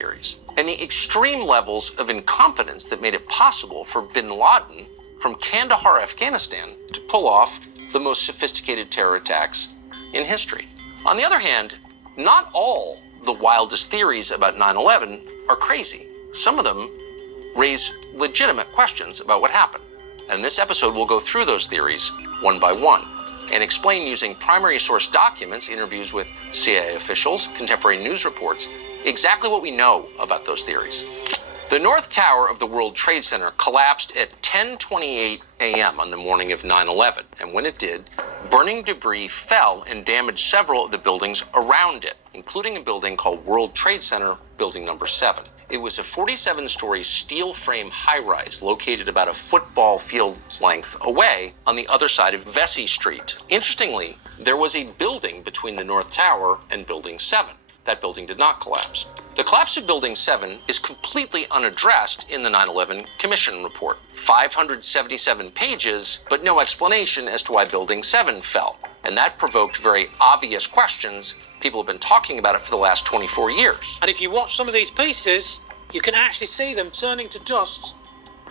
theories, and the extreme levels of incompetence that made it possible for bin Laden from Kandahar, Afghanistan, to pull off the most sophisticated terror attacks in history. On the other hand, not all the wildest theories about 9/11 are crazy. Some of them raise legitimate questions about what happened. And in this episode, we'll go through those theories one by one and explain using primary source documents, interviews with CIA officials, contemporary news reports, exactly what we know about those theories. The North Tower of the World Trade Center collapsed at 10:28 a.m. on the morning of 9/11, and when it did, burning debris fell and damaged several of the buildings around it, including a building called World Trade Center Building Number 7. It was a 47-story steel frame high-rise located about a football field's length away on the other side of Vesey Street. Interestingly, there was a building between the North Tower and Building 7. That building did not collapse. The collapse of Building 7 is completely unaddressed in the 9/11 Commission report. 577 pages, but no explanation as to why Building 7 fell. And that provoked very obvious questions. People have been talking about it for the last 24 years. And if you watch some of these pieces, you can actually see them turning to dust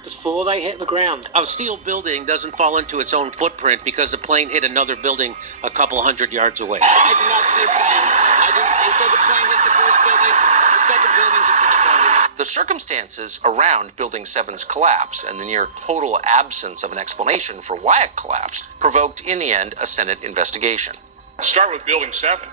before they hit the ground. A steel building doesn't fall into its own footprint because the plane hit another building a couple hundred yards away. I did not say plane. They said the plane hit the first building, the second building hit each building. The circumstances around Building 7's collapse and the near total absence of an explanation for why it collapsed provoked, in the end, a Senate investigation. Start with Building 7.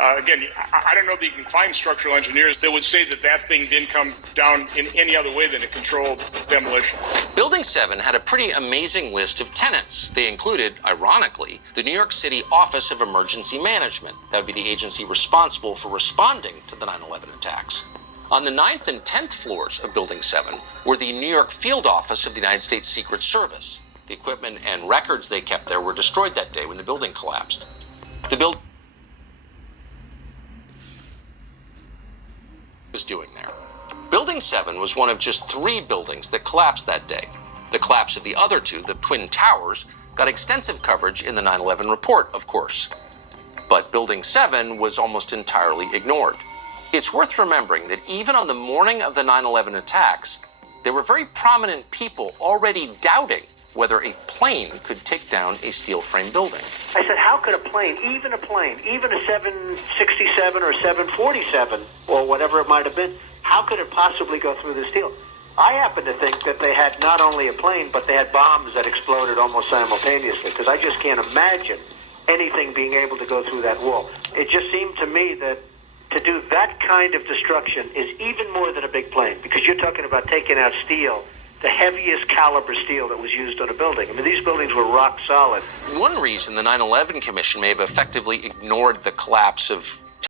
Again, I don't know that you can find structural engineers that would say that that thing didn't come down in any other way than a controlled demolition. Building 7 had a pretty amazing list of tenants. They included, ironically, the New York City Office of Emergency Management. That would be the agency responsible for responding to the 9/11 attacks. On the 9th and 10th floors of Building 7 were the New York Field Office of the United States Secret Service. The equipment and records they kept there were destroyed that day when the building collapsed. The building was doing there. Building 7 was one of just 3 buildings that collapsed that day. The collapse of the other 2, the Twin Towers, got extensive coverage in the 9/11 report, of course. But Building 7 was almost entirely ignored. It's worth remembering that even on the morning of the 9/11 attacks, there were very prominent people already doubting whether a plane could take down a steel frame building. I said, how could a plane, even a 767 or 747 or whatever it might have been, how could it possibly go through this steel? I happen to think that they had not only a plane, but they had bombs that exploded almost simultaneously, because I just can't imagine anything being able to go through that wall. It just seemed to me that to do that kind of destruction is even more than a big plane, because you're talking about taking out steel, the heaviest caliber steel that was used on a building. I mean, these buildings were rock solid. One reason the 9/11 Commission may have effectively ignored the collapse of